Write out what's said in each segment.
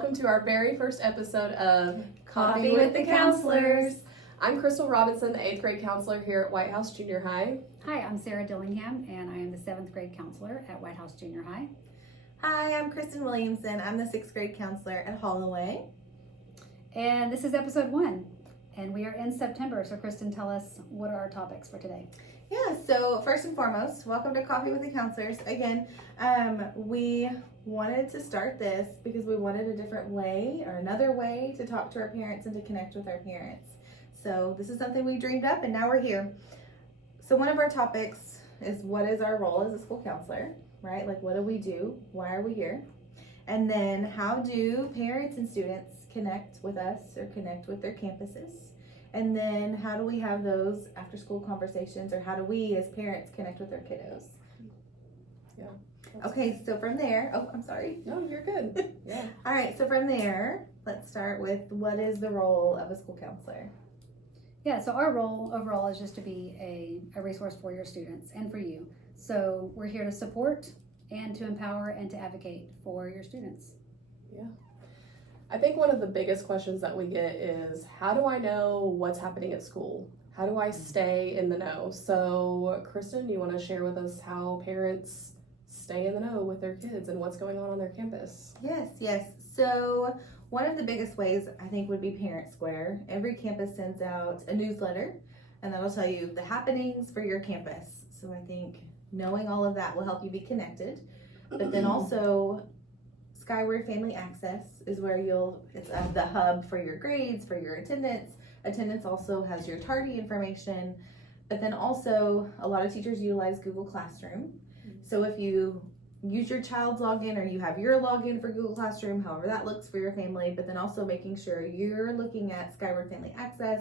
welcome to our very first episode of Coffee with the Counselors. I'm Crystal Robinson, the 8th grade counselor here at Whitehouse Junior High. Hi, I'm Sarah Dillingham, and I am the 7th grade counselor at Whitehouse Junior High. Hi, I'm Kristen Williamson. I'm the 6th grade counselor at Holloway. And this is episode 1, and we are in September. So Kristen, tell us, what are our topics for today? Yeah, so first and foremost, welcome to Coffee with the Counselors. Again, we wanted to start this because we wanted a different way or another way to talk to our parents and to connect with our parents. So this is something we dreamed up and now we're here. So one of our topics is, what is our role as a school counselor, right? Like, what do we do? Why are we here? And then how do parents and students connect with us or connect with their campuses? And then how do we have those after school conversations, or how do we as parents connect with our kiddos? Yeah. Okay, so from there, I'm sorry. No, you're good. Yeah. All right, so from there, let's start with, what is the role of a school counselor? Yeah, so our role overall is just to be a resource for your students and for you. So we're here to support and to empower and to advocate for your students. Yeah. I think one of the biggest questions that we get is, how do I know what's happening at school? How do I stay in the know? So, Kristen, you want to share with us how parents stay in the know with their kids and what's going on their campus? Yes. So one of the biggest ways, I think, would be Parent Square. Every campus sends out a newsletter, and that'll tell you the happenings for your campus. So I think knowing all of that will help you be connected. But then also, Skyward Family Access is where it's the hub for your grades, for your attendance. Attendance also has your tardy information, but then also a lot of teachers utilize Google Classroom. So if you use your child's login, or you have your login for Google Classroom, however that looks for your family, but then also making sure you're looking at Skyward Family Access,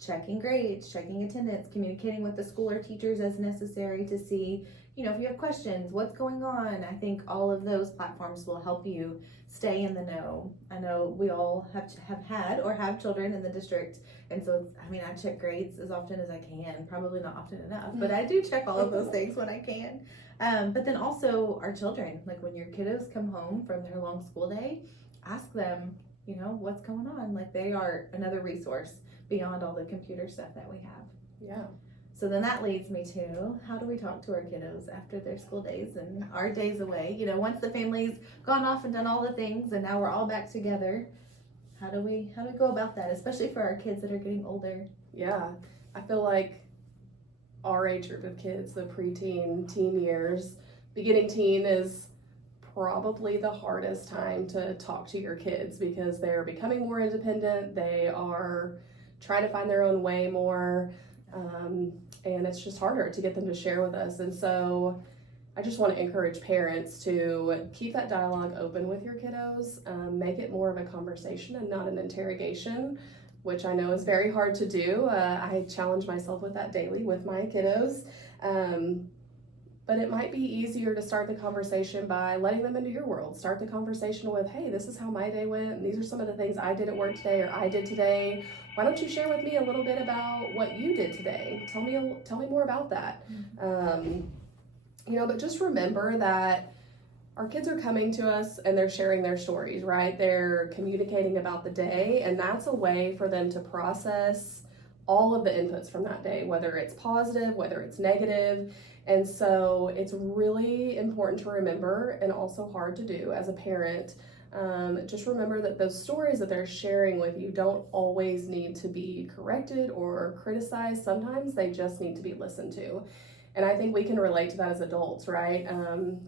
checking grades, checking attendance, communicating with the school or teachers as necessary to see, if you have questions, what's going on. I think all of those platforms will help you stay in the know. I know we all have had or have children in the district, and so I check grades as often as I can, probably not often enough, but I do check all of those things when I can. But then also our children, like when your kiddos come home from their long school day, ask them, what's going on. Like, they are another resource beyond all the computer stuff that we have. Yeah. So then that leads me to, how do we talk to our kiddos after their school days and our days away? Once the family's gone off and done all the things and now we're all back together, how do we go about that, especially for our kids that are getting older? Yeah. I feel like our age group of kids, the preteen, teen years, beginning teen, is probably the hardest time to talk to your kids because they're becoming more independent. They are trying to find their own way more. And it's just harder to get them to share with us. And so I just want to encourage parents to keep that dialogue open with your kiddos, make it more of a conversation and not an interrogation, which I know is very hard to do. I challenge myself with that daily with my kiddos. But it might be easier to start the conversation by letting them into your world. Start the conversation with, hey, this is how my day went, and these are some of the things I did at work today or I did today. Why don't you share with me a little bit about what you did today? Tell me more about that. But just remember that our kids are coming to us and they're sharing their stories, right? They're communicating about the day, and that's a way for them to process all of the inputs from that day, whether it's positive, whether it's negative. And so it's really important to remember, and also hard to do as a parent. Just remember that those stories that they're sharing with you don't always need to be corrected or criticized. Sometimes they just need to be listened to. And I think we can relate to that as adults, right?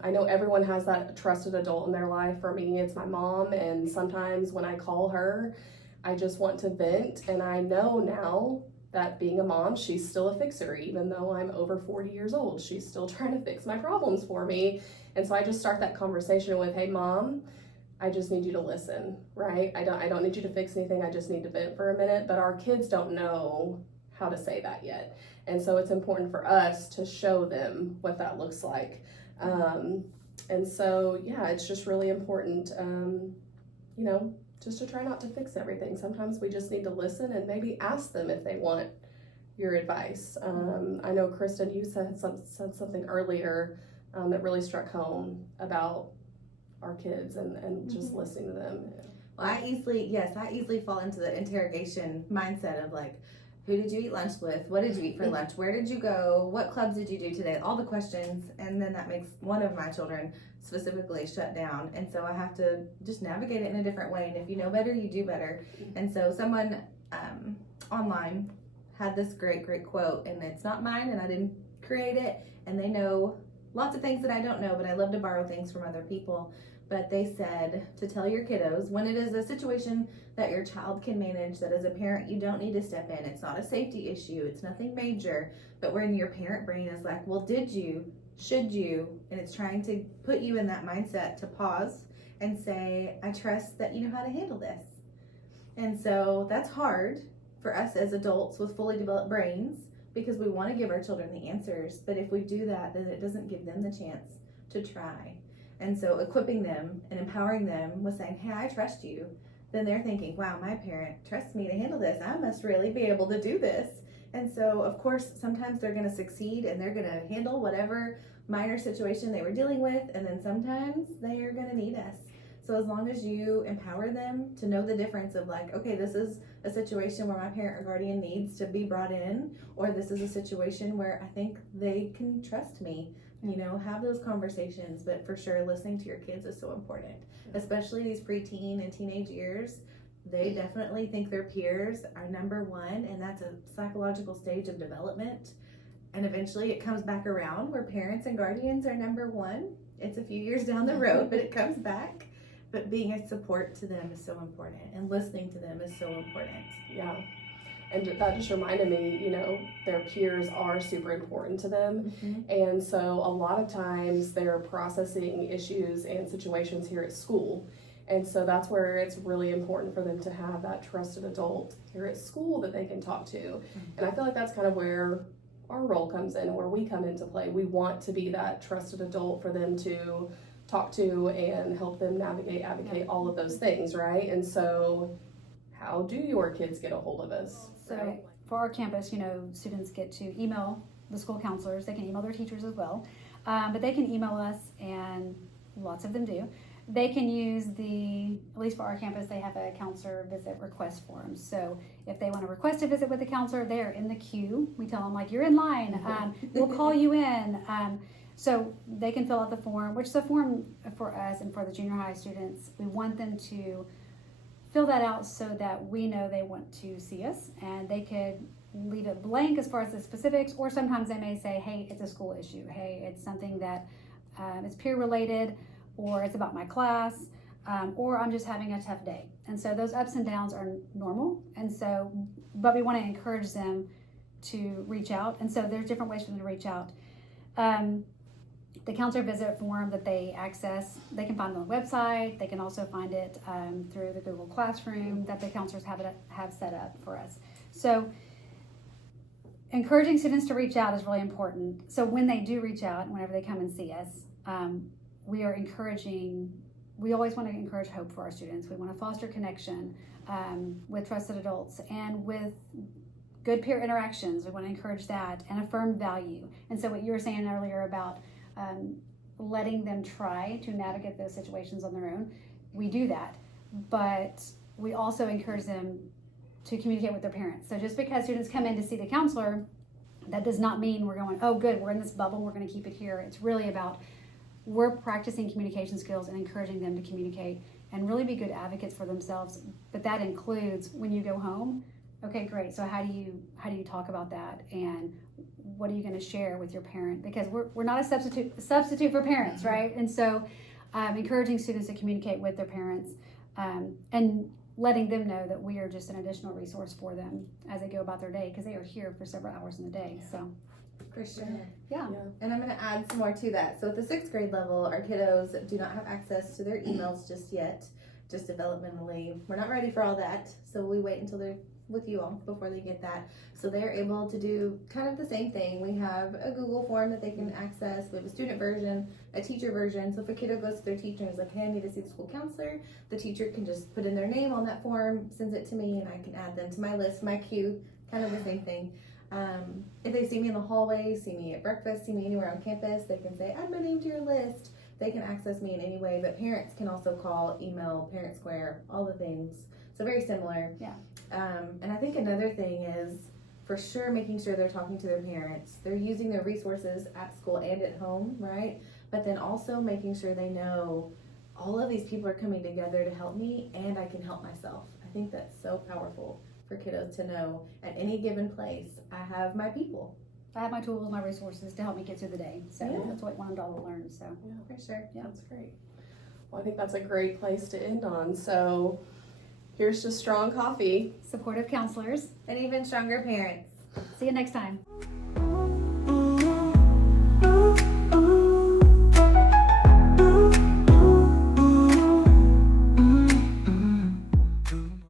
I know everyone has that trusted adult in their life. For me, it's my mom. And sometimes when I call her, I just want to vent. And I know now that being a mom, she's still a fixer. Even though I'm over 40 years old, she's still trying to fix my problems for me. And so I just start that conversation with, hey, Mom, I just need you to listen, right? I don't need you to fix anything. I just need to vent for a minute. But our kids don't know how to say that yet. And so it's important for us to show them what that looks like. And so, yeah, it's just really important, just to try not to fix everything. Sometimes we just need to listen and maybe ask them if they want your advice. I know, Kristen, you said something earlier that really struck home about our kids and just listening to them. Well, I easily fall into the interrogation mindset of like, who did you eat lunch with? What did you eat for lunch? Where did you go? What clubs did you do today? All the questions. And then that makes one of my children specifically shut down. And so I have to just navigate it in a different way. And if you know better, you do better. And so someone online had this great quote, and it's not mine and I didn't create it. And they know lots of things that I don't know, but I love to borrow things from other people. But they said to tell your kiddos when it is a situation that your child can manage, that as a parent you don't need to step in. It's not a safety issue. It's nothing major. But when your parent brain is like, well, did you? Should you? And it's trying to put you in that mindset to pause and say, I trust that you know how to handle this. And so that's hard for us as adults with fully developed brains because we want to give our children the answers. But if we do that, then it doesn't give them the chance to try. And so equipping them and empowering them with saying, hey, I trust you, then they're thinking, wow, my parent trusts me to handle this. I must really be able to do this. And so, of course, sometimes they're going to succeed and they're going to handle whatever minor situation they were dealing with. And then sometimes they are going to need us. So as long as you empower them to know the difference of like, okay, this is a situation where my parent or guardian needs to be brought in, or this is a situation where I think they can trust me. You know, have those conversations, but for sure listening to your kids is so important, especially these preteen and teenage years. They definitely think their peers are number one, and that's a psychological stage of development. And eventually it comes back around where parents and guardians are number one. It's a few years down the road, but it comes back. But being a support to them is so important, and listening to them is so important. Yeah. And that just reminded me, you know, their peers are super important to them. Mm-hmm. And so a lot of times they're processing issues and situations here at school. And so that's where it's really important for them to have that trusted adult here at school that they can talk to. Mm-hmm. And I feel like that's kind of where our role comes in, where we come into play. We want to be that trusted adult for them to talk to and help them navigate, advocate, all of those things, right? And so how do your kids get a hold of us? So for our campus, you know, students get to email the school counselors. They can email their teachers as well. But they can email us, and lots of them do. They can use at least for our campus, they have a counselor visit request form. So if they want to request a visit with the counselor, they're in the queue. We tell them, like, you're in line. We'll call you in. So they can fill out the form, which is a form for us and for the junior high students. We want them to fill that out so that we know they want to see us, and they could leave it blank as far as the specifics, or sometimes they may say, hey, it's a school issue. Hey, it's something that is peer related, or it's about my class, or I'm just having a tough day. And so those ups and downs are normal. And so, but we want to encourage them to reach out. And so there's different ways for them to reach out. The counselor visit form that they access, they can find it on the website. They can also find it through the Google Classroom that the counselors have set up for us. So encouraging students to reach out is really important. So when they do reach out, whenever they come and see us, we always want to encourage hope for our students. We want to foster connection with trusted adults and with good peer interactions. We want to encourage that and affirm value. And so what you were saying earlier about letting them try to navigate those situations on their own, we do that, but we also encourage them to communicate with their parents. So just because students come in to see the counselor, that does not mean we're going, oh good, we're in this bubble, we're going to keep it here. It's really about we're practicing communication skills and encouraging them to communicate and really be good advocates for themselves. But that includes when you go home, okay, great, so how do you talk about that, and what are you going to share with your parent? Because we're not a substitute for parents, right? And so encouraging students to communicate with their parents and letting them know that we are just an additional resource for them as they go about their day, because they are here for several hours in the day. So for sure. Yeah. And I'm going to add some more to that. So at the 6th grade level, our kiddos do not have access to their emails just yet, just developmentally. We're not ready for all that, so we wait until they're with you all before they get that. So they're able to do kind of the same thing. We have a Google form that they can access. We have a student version, a teacher version. So if a kiddo goes to their teacher and is like, hey, I need to see the school counselor, the teacher can just put in their name on that form, sends it to me, and I can add them to my list, my queue, kind of the same thing. If they see me in the hallway, see me at breakfast, see me anywhere on campus, they can say, add my name to your list. they can access me in any way, but parents can also call, email, Parent Square, all the things. So very similar. Yeah. And I think another thing is for sure making sure they're talking to their parents. They're using their resources at school and at home, right? But then also making sure they know all of these people are coming together to help me and I can help myself. I think that's so powerful for kiddos to know at any given place, I have my people. I have my tools, my resources to help me get through the day. So Yeah. that's what I want them to all learn. So Yeah, For sure. Yeah. that's great. Well, I think that's a great place to end on. So here's to strong coffee. supportive counselors. And even stronger parents. See you next time.